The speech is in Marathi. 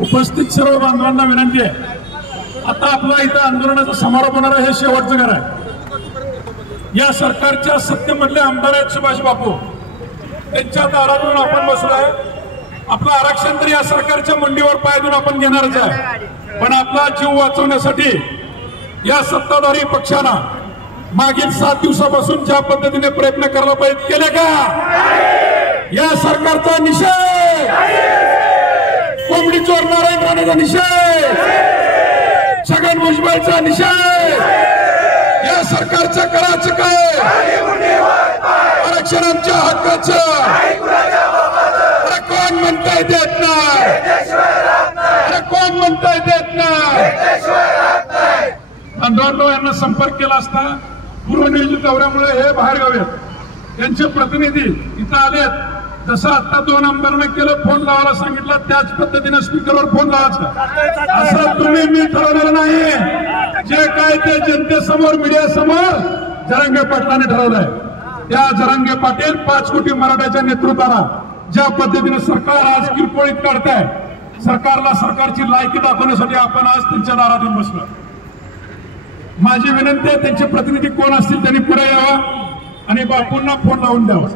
उपस्थित सर्व बांधवांना विनंती आहे, आता आपला इथं आंदोलनाचा समारोप होणार आहे, हे शेवटचं घर आहे। या सरकारच्या सत्तेमधले आमदार आहेत सुभाष बापू, त्यांच्या दारातून आपण बसलोय। आपलं आरक्षण तर या सरकारच्या मंडीवर पाय देऊन आपण घेणारच आहे, पण आपला जीव वाचवण्यासाठी या सत्ताधारी पक्षानं मागील 7 दिवसापासून ज्या पद्धतीने प्रयत्न करायला पाहिजे केले का? या सरकारचा निषेध, कोंबडी चोर नारायण राणेचा निषेध, छगन भुजबळचा निषेध, या सरकारच्या कराचं काय? आरक्षण आमच्या हक्काचं। अरे कोण म्हणताय देत नाही? अरे कोण म्हणताय देत नाही? बांधवांनो, यांना संपर्क केला असता पूर्वनियोजित दौऱ्यामुळे हे बाहेर गावी आहेत, त्यांचे प्रतिनिधी इथं आलेत। जसं आता 2 आमदारांना केलं, फोन लावायला सांगितलं, त्याच पद्धतीने स्पीकरवर फोन लावायचा। असं तुम्ही मी ठरवलेलं नाही, जे काय ते जनतेसमोर मीडिया समोर जरांगे पाटलांनी ठरवलंय। त्या जरांगे पाटील 5 कोटी मराठ्याच्या नेतृत्वाला ज्या पद्धतीने सरकार आज किरकोळीत काढताय, सरकारला सरकारची लायकी दाखवण्यासाठी आपण आज त्यांच्या दारात येऊन बसलो। माझी विनंती आहे, त्यांचे प्रतिनिधी कोण असतील त्यांनी पुढे यावा आणि बापूंना फोन लावून द्यावा।